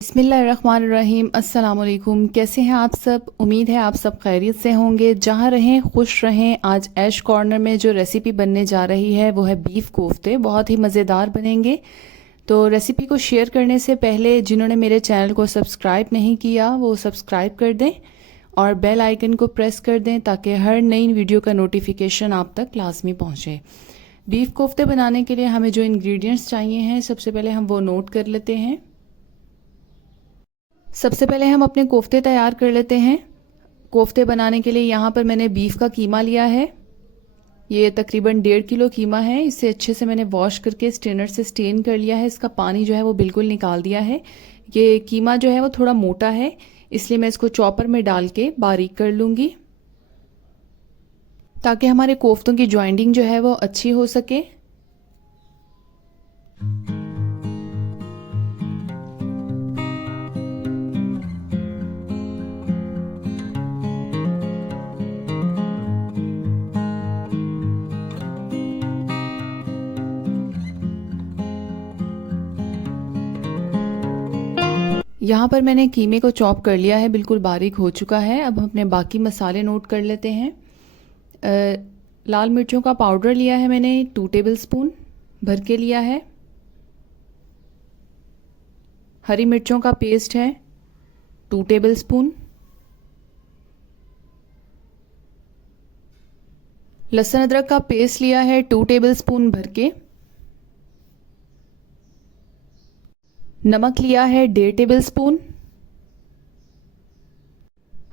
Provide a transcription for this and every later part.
बिस्मिल्लाहिर्रहमानिर्रहीम। अस्सलाम वालेकुम। कैसे हैं आप सब? उम्मीद है आप सब खैरियत से होंगे। जहाँ रहें खुश रहें। आज ऐश कॉर्नर में जो रेसिपी बनने जा रही है वो है बीफ कोफ्ते। बहुत ही मज़ेदार बनेंगे। तो रेसिपी को शेयर करने से पहले जिन्होंने मेरे चैनल को सब्सक्राइब नहीं किया वो सब्सक्राइब कर दें और बेल आइकन को प्रेस कर दें ताकि हर नई वीडियो का नोटिफिकेशन आप तक लाजमी पहुँचे। बीफ कोफ्ते बनाने के लिए हमें जो इंग्रेडिएंट्स चाहिए हैं सबसे पहले हम वो नोट कर लेते हैं। सबसे पहले हम अपने कोफ्ते तैयार कर लेते हैं। कोफ्ते बनाने के लिए यहाँ पर मैंने बीफ का कीमा लिया है। ये तकरीबन 1.5 किलो कीमा है। इसे अच्छे से मैंने वॉश करके स्ट्रेनर से स्टेन कर लिया है। इसका पानी जो है वो बिल्कुल निकाल दिया है। ये कीमा जो है वो थोड़ा मोटा है, इसलिए मैं इसको चॉपर में डाल के बारीक कर लूँगी ताकि हमारे कोफ्तों की जॉइंटिंग जो है वो अच्छी हो सके। यहाँ पर मैंने कीमे को चॉप कर लिया है, बिल्कुल बारीक हो चुका है। अब हम अपने बाकी मसाले नोट कर लेते हैं। लाल मिर्चों का पाउडर लिया है मैंने 2 टेबलस्पून भर के लिया है। हरी मिर्चों का पेस्ट है 2 टेबलस्पून। लहसुन अदरक का पेस्ट लिया है 2 टेबलस्पून भर के। नमक लिया है 1.5 टेबलस्पून।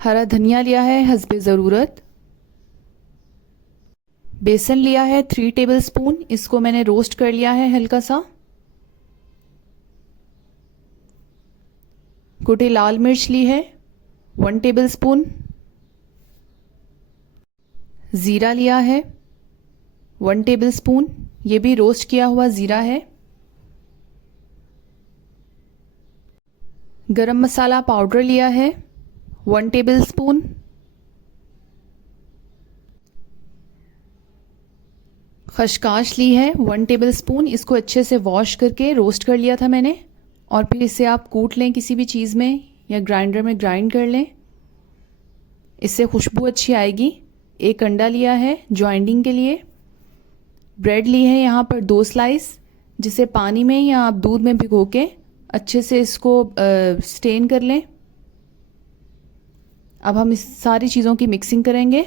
हरा धनिया लिया है हस्बे ज़रूरत। बेसन लिया है 3 टेबलस्पून। इसको मैंने रोस्ट कर लिया है हल्का सा। कुटी लाल मिर्च ली है 1 टेबलस्पून। ज़ीरा लिया है 1 टेबलस्पून। ये भी रोस्ट किया हुआ ज़ीरा है। गरम मसाला पाउडर लिया है 1 टेबलस्पून। खशकाश ली है 1 टेबलस्पून। इसको अच्छे से वॉश करके रोस्ट कर लिया था मैंने, और फिर इसे आप कूट लें किसी भी चीज़ में या ग्राइंडर में ग्राइंड कर लें, इससे खुशबू अच्छी आएगी। 1 अंडा लिया है जॉइंटिंग के लिए। ब्रेड ली है यहाँ पर 2 स्लाइस, जिसे पानी में या आप दूध में भिगो के अच्छे से इसको स्टेन कर लें। अब हम इस सारी चीज़ों की मिक्सिंग करेंगे।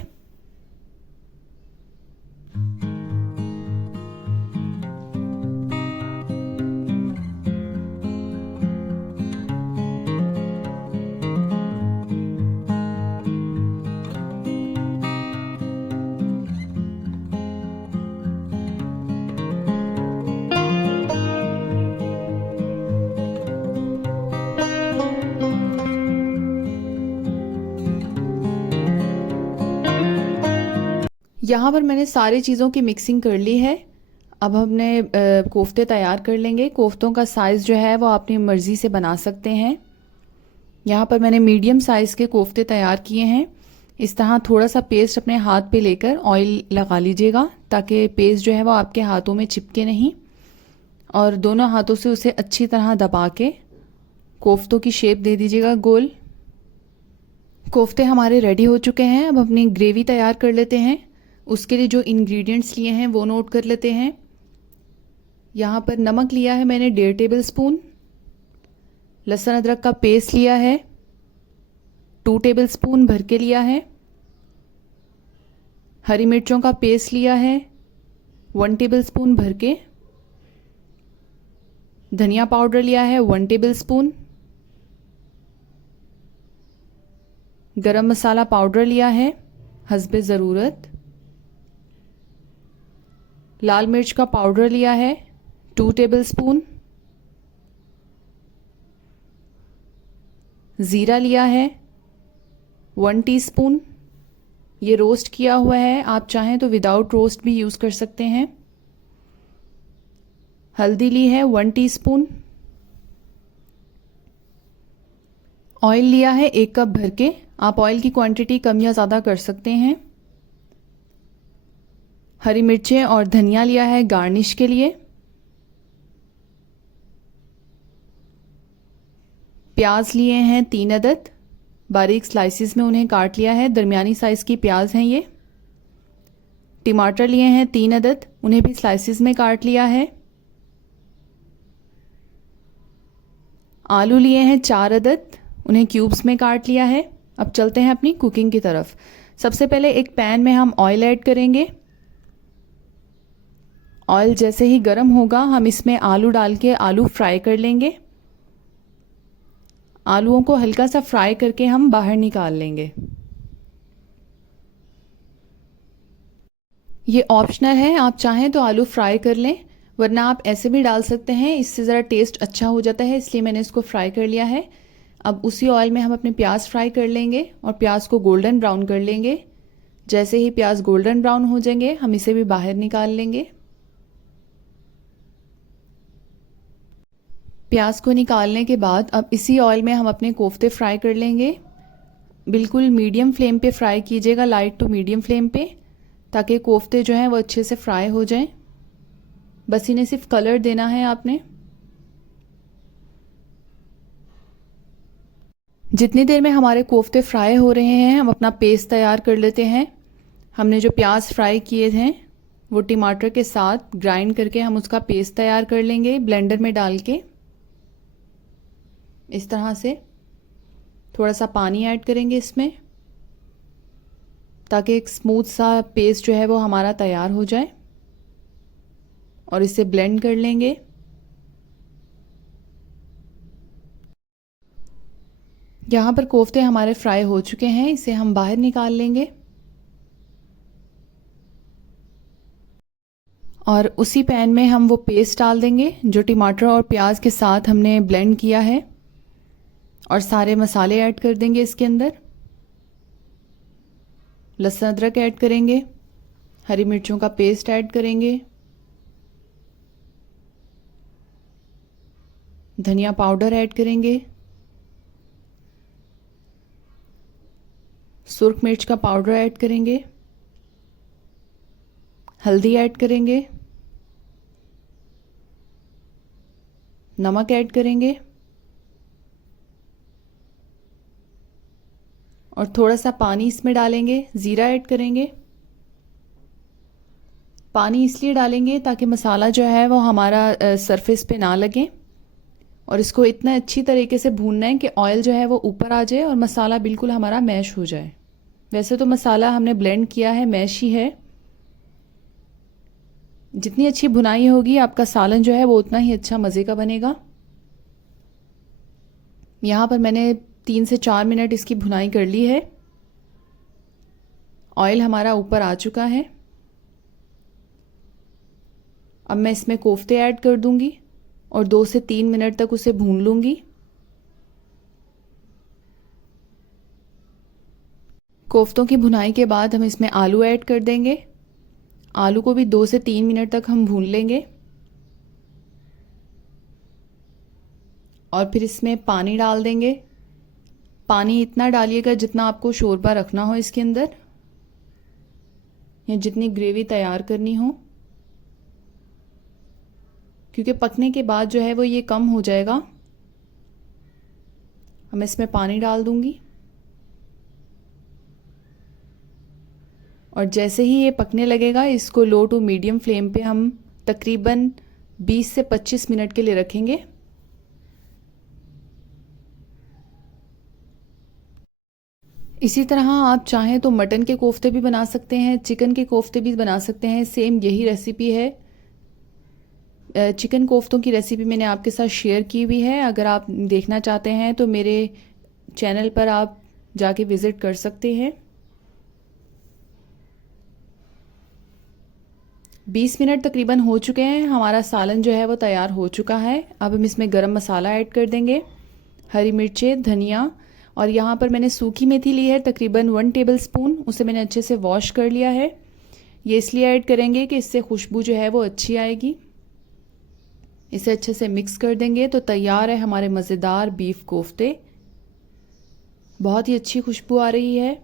यहाँ पर मैंने सारी चीज़ों की मिक्सिंग कर ली है। अब हमने कोफ्ते तैयार कर लेंगे। कोफ्तों का साइज़ जो है वो अपनी मर्ज़ी से बना सकते हैं। यहाँ पर मैंने मीडियम साइज़ के कोफ्ते तैयार किए हैं। इस तरह थोड़ा सा पेस्ट अपने हाथ पे लेकर ऑयल लगा लीजिएगा ताकि पेस्ट जो है वो आपके हाथों में चिपके नहीं, और दोनों हाथों से उसे अच्छी तरह दबा के कोफ्तों की शेप दे दीजिएगा गोल। कोफ्ते हमारे रेडी हो चुके हैं। अब अपनी ग्रेवी तैयार कर लेते हैं। उसके लिए जो इंग्रेडिएंट्स लिए हैं वो नोट कर लेते हैं। यहाँ पर नमक लिया है मैंने 1.5 टेबलस्पून। लहसुन अदरक का पेस्ट लिया है 2 टेबलस्पून भर के लिया है। हरी मिर्चों का पेस्ट लिया है 1 टेबलस्पून भर के। धनिया पाउडर लिया है 1 टेबलस्पून। गरम मसाला पाउडर लिया है हस्बे ज़रूरत। लाल मिर्च का पाउडर लिया है 2 टेबलस्पून। ज़ीरा लिया है 1 टीस्पून। ये रोस्ट किया हुआ है, आप चाहें तो विदाउट रोस्ट भी यूज़ कर सकते हैं। हल्दी ली है 1 टीस्पून। ऑयल लिया है 1 कप भर के। आप ऑयल की क्वांटिटी कम या ज़्यादा कर सकते हैं। हरी मिर्चें और धनिया लिया है गार्निश के लिए। प्याज लिए हैं 3 अदद, बारीक स्लाइसिस में उन्हें काट लिया है, दरमियानी साइज़ की प्याज हैं ये। टमाटर लिए हैं 3 अदद, उन्हें भी स्लाइसिस में काट लिया है। आलू लिए हैं 4 अदद, उन्हें क्यूब्स में काट लिया है। अब चलते हैं अपनी कुकिंग की तरफ। सबसे पहले एक पैन में हम ऑयल ऐड करेंगे। ऑयल जैसे ही गर्म होगा हम इसमें आलू डाल के आलू फ्राई कर लेंगे। आलूओं को हल्का सा फ्राई करके हम बाहर निकाल लेंगे। ये ऑप्शनल है, आप चाहें तो आलू फ्राई कर लें, वरना आप ऐसे भी डाल सकते हैं, इससे ज़रा टेस्ट अच्छा हो जाता है, इसलिए मैंने इसको फ्राई कर लिया है। अब उसी ऑयल में हम अपने प्याज फ्राई कर लेंगे और प्याज को गोल्डन ब्राउन कर लेंगे। जैसे ही प्याज गोल्डन ब्राउन हो जाएंगे हम इसे भी बाहर निकाल लेंगे। प्याज को निकालने के बाद अब इसी ऑयल में हम अपने कोफ्ते फ्राई कर लेंगे। बिल्कुल मीडियम फ्लेम पे फ्राई कीजिएगा, लाइट टू मीडियम फ्लेम पे, ताकि कोफ्ते जो हैं वो अच्छे से फ्राई हो जाएं। बस इन्हें सिर्फ कलर देना है आपने। जितनी देर में हमारे कोफ्ते फ्राई हो रहे हैं हम अपना पेस्ट तैयार कर लेते हैं। हमने जो प्याज फ्राई किए थे वो टमाटर के साथ ग्राइंड करके हम उसका पेस्ट तैयार कर लेंगे ब्लेंडर में डाल के। इस तरह से थोड़ा सा पानी ऐड करेंगे इसमें, ताकि एक स्मूथ सा पेस्ट जो है वो हमारा तैयार हो जाए, और इसे ब्लेंड कर लेंगे। यहाँ पर कोफ्ते हमारे फ्राई हो चुके हैं, इसे हम बाहर निकाल लेंगे। और उसी पैन में हम वो पेस्ट डाल देंगे जो टमाटर और प्याज के साथ हमने ब्लेंड किया है, और सारे मसाले ऐड कर देंगे इसके अंदर। लहसुन अदरक ऐड करेंगे, हरी मिर्चों का पेस्ट ऐड करेंगे, धनिया पाउडर ऐड करेंगे, सुर्ख मिर्च का पाउडर ऐड करेंगे, हल्दी ऐड करेंगे, नमक ऐड करेंगे, और थोड़ा सा पानी इसमें डालेंगे, ज़ीरा ऐड करेंगे। पानी इसलिए डालेंगे ताकि मसाला जो है वो हमारा सरफेस पे ना लगे, और इसको इतना अच्छी तरीके से भूनना है कि ऑयल जो है वो ऊपर आ जाए और मसाला बिल्कुल हमारा मैश हो जाए। वैसे तो मसाला हमने ब्लेंड किया है, मैश ही है। जितनी अच्छी भुनाई होगी आपका सालन जो है वो उतना ही अच्छा मज़े का बनेगा। यहाँ पर मैंने 3 से 4 मिनट इसकी भुनाई कर ली है। ऑयल हमारा ऊपर आ चुका है। अब मैं इसमें कोफ्ते ऐड कर दूंगी और 2 से 3 मिनट तक उसे भून लूंगी। कोफ्तों की भुनाई के बाद हम इसमें आलू ऐड कर देंगे। आलू को भी 2 से 3 मिनट तक हम भून लेंगे, और फिर इसमें पानी डाल देंगे। पानी इतना डालिएगा जितना आपको शोरबा रखना हो इसके अंदर, या जितनी ग्रेवी तैयार करनी हो, क्योंकि पकने के बाद जो है वो ये कम हो जाएगा। मैं इसमें पानी डाल दूंगी, और जैसे ही ये पकने लगेगा इसको लो टू मीडियम फ्लेम पे हम तकरीबन 20 से 25 मिनट के लिए रखेंगे। इसी तरह आप चाहें तो मटन के कोफ्ते भी बना सकते हैं, चिकन के कोफ्ते भी बना सकते हैं। सेम यही रेसिपी है। चिकन कोफ्तों की रेसिपी मैंने आपके साथ शेयर की हुई है। अगर आप देखना चाहते हैं तो मेरे चैनल पर आप जाके विज़िट कर सकते हैं। 20 मिनट तकरीबन हो चुके हैं। हमारा सालन जो है वो तैयार हो चुका है। अब हम इसमें गरम मसाला ऐड कर देंगे, हरी मिर्चें, धनिया, और यहाँ पर मैंने सूखी मेथी ली है तकरीबन 1 टेबलस्पून। उसे मैंने अच्छे से वॉश कर लिया है। ये इसलिए ऐड करेंगे कि इससे खुशबू जो है वो अच्छी आएगी। इसे अच्छे से मिक्स कर देंगे तो तैयार है हमारे मज़ेदार बीफ कोफ्ते। बहुत ही अच्छी खुशबू आ रही है।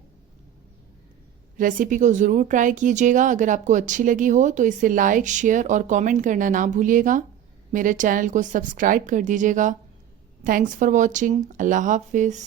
रेसिपी को ज़रूर ट्राई कीजिएगा। अगर आपको अच्छी लगी हो तो इसे लाइक, शेयर और कमेंट करना ना भूलिएगा। मेरे चैनल को सब्सक्राइब कर दीजिएगा। Thanks for watching. अल्लाह हाफिज़।